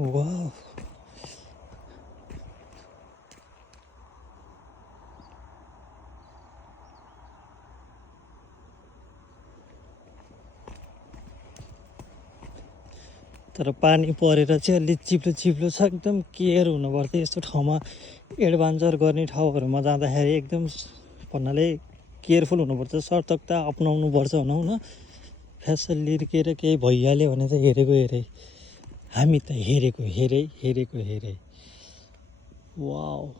Wow तर पानी परेर चाहिँ अलि चिप्लो चिप्लो छ एकदम केयर हुनुपर्छ यस्तो ठाउँमा एडभेन्चर गर्ने ठाउँहरूमा जाँदाखेरि एकदम भन्नाले केयरफुल हुनुपर्छ सतर्कता अपनाउनुपर्छ भनौँ न फ्यासलिएर केही भइहाल्यो भने त हेरेको हेरे हामी त हेरेको हेरे वाउ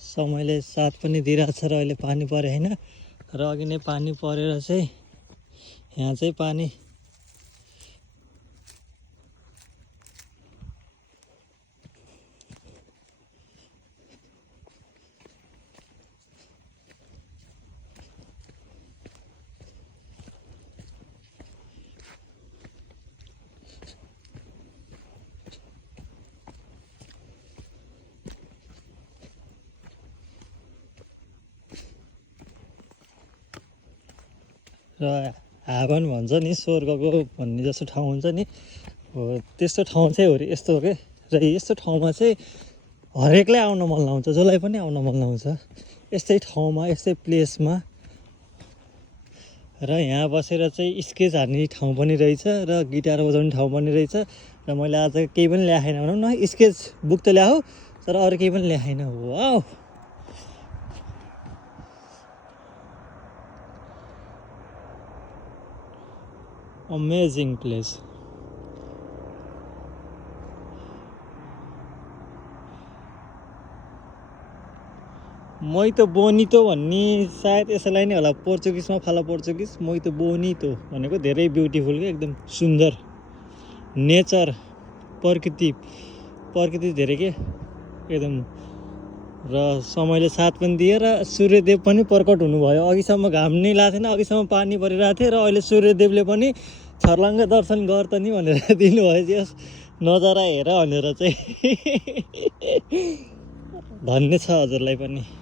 समयले साथ पनि दिइरहेको छ र अहिले पानी परे होइन र अघि नै पानी परेर चाहिँ यहाँ चाहिँ पानी र हावन भन्छ नि स्वर्गको भन्ने जस्तो ठाउँ हुन्छ नि हो त्यस्तो ठाउँ चाहिँ हो रे यस्तो हो क्या र यस्तो ठाउँमा चाहिँ हरेकलाई आउन मन लाउँछ जसलाई पनि आउन मन लाउँछ यस्तै ठाउँमा यस्तै प्लेसमा र यहाँ बसेर चाहिँ स्केच हान्ने ठाउँ पनि रहेछ र गिटार बजाउने ठाउँ पनि रहेछ र मैले आज केही पनि ल्याएन भनौँ न स्केच बुक त ल्याऊ तर अरू केही पनि ल्याएन वाउ अमेजिङ प्लेस मोइतो बोनितो भन्ने सायद यसैलाई नै होला पोर्चुगिजमा फाला पोर्चुगिज मोइतो बोनितो भनेको धेरै ब्युटिफुल क्या एकदम सुन्दर नेचर प्रकृति धेरै के एकदम र समयले साथ पनि दियो र सूर्यदेव पनि प्रकट हुनुभयो अघिसम्म घाम नै लाग्थेन थिएन अघिसम्म पानी परिरहेको थियो र अहिले सूर्यदेवले पनि छर्लङ्ग दर्शन गर्त नि भनेर दिनुभयो यस नजारा हेर भनेर चाहिँ धन्य छ हजुरलाई पनि।